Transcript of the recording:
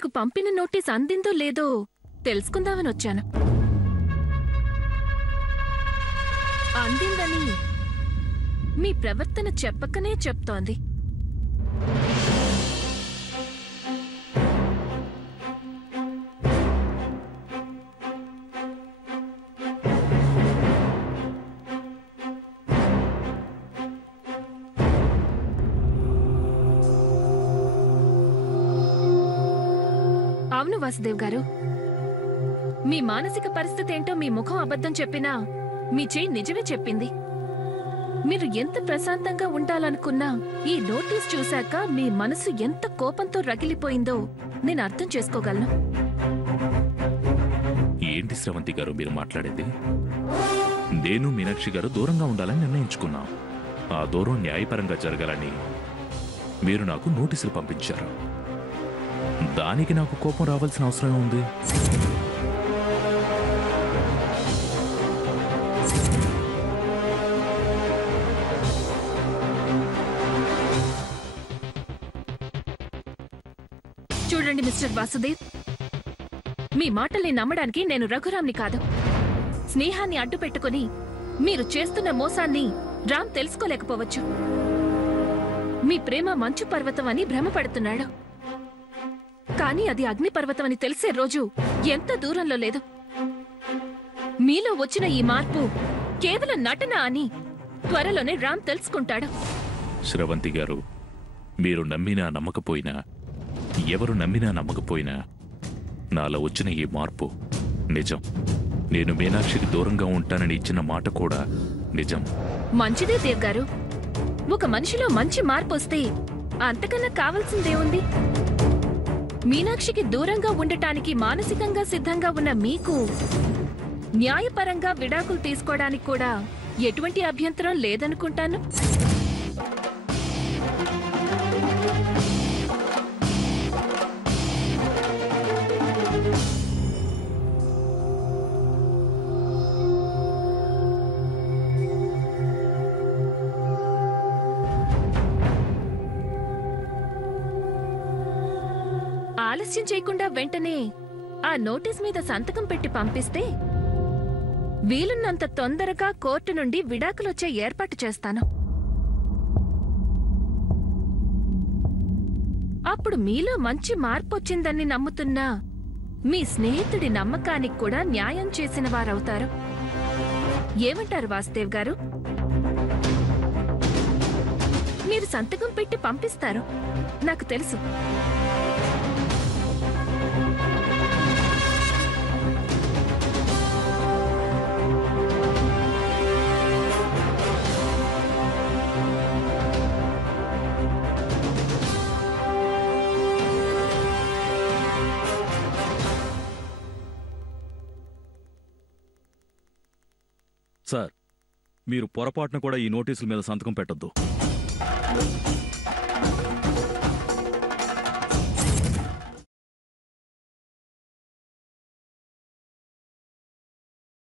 మీకు పంపిన నోటీస్ అందిందో లేదో తెలుసుకుందామని వచ్చాను. అందిందని మీ ప్రవర్తన చెప్పకనే చెప్తోంది. అవును వాసుదేవ్ గారు, మీ మానసిక పరిస్థితి ఏంటో మీ ముఖం అబద్ధం చెప్పినా మీ చేయి నిజమే చెప్పింది. మీరు ఎంత ప్రశాంతంగా ఉండాలనుకున్నా ఈ నోటీస్ చూశాక మీ మనసు ఎంత కోపంతో రగిలిపోయిందో నేను అర్థం చేసుకోగలను. ఏంటి శ్రవంతి గారు మీరు మాట్లాడేది? నేను మీనాక్షి గారు దూరంగా ఉండాలని నిర్ణయించుకున్నాం. ఆ దూరం న్యాయపరంగా జరగాలని మీరు నాకు నోటీసులు పంపించారు. దానికి నాకు కోపం రావాల్సిన అవసరం ఉంది? చూడండి మిస్టర్ వాసుదేవ్, మీ మాటల్ని నమ్మడానికి నేను రఘురామ్ని కాదు. స్నేహాన్ని అడ్డు పెట్టుకుని మీరు చేస్తున్న మోసాన్ని రామ్ తెలుసుకోలేకపోవచ్చు. మీ ప్రేమ మంచు పర్వతం అని భ్రమపడుతున్నాడు. కానీ అది అగ్నిపర్వతం అని తెలిసే రోజు ఎంత దూరంలో లేదు. మీలో వచ్చిన ఈ మార్పు కేవలం నటన అని త్వరలోనే రామ్ తెలుసుకుంటాడు. శ్రవంతి గారు, మీరు నమ్మినా నమ్మకపోయినా, ఎవరు నమ్మినా నమ్మకపోయినా, నాలో వచ్చిన ఈ మార్పు నిజం. నేను మీనాక్షికి దూరంగా ఉంటానని ఇచ్చిన మాట కూడా నిజం. మంచిదే దేవ్ గారు. ఒక మనిషిలో మంచి మార్పు వస్తే అంతకన్నా కావాల్సిందేముంది? మీనాక్షికి దూరంగా ఉండటానికి మానసికంగా సిద్ధంగా ఉన్న మీకు న్యాయపరంగా విడాకులు తీసుకోవడానికి కూడా ఎటువంటి అభ్యంతరం లేదనుకుంటాను. ఆలస్యం చేయకుండా వెంటనే ఆ నోటీస్ మీద సంతకం పెట్టి పంపిస్తే వీలున్నంత తొందరగా కోర్టు నుండి విడాకులొచ్చే ఏర్పాటు చేస్తాను. అప్పుడు మీలో మంచి మార్పొచ్చిందని నమ్ముతున్నా మీ స్నేహితుడి నమ్మకానికి కూడా న్యాయం చేసిన వారవుతారు. ఏమంటారు వాసుదేవ్ గారు? మీరు సంతకం పెట్టి పంపిస్తారు, నాకు తెలుసు. సార్, మీరు పొరపాటున కూడా ఈ నోటీసుల మీద సంతకం పెట్టొద్దు.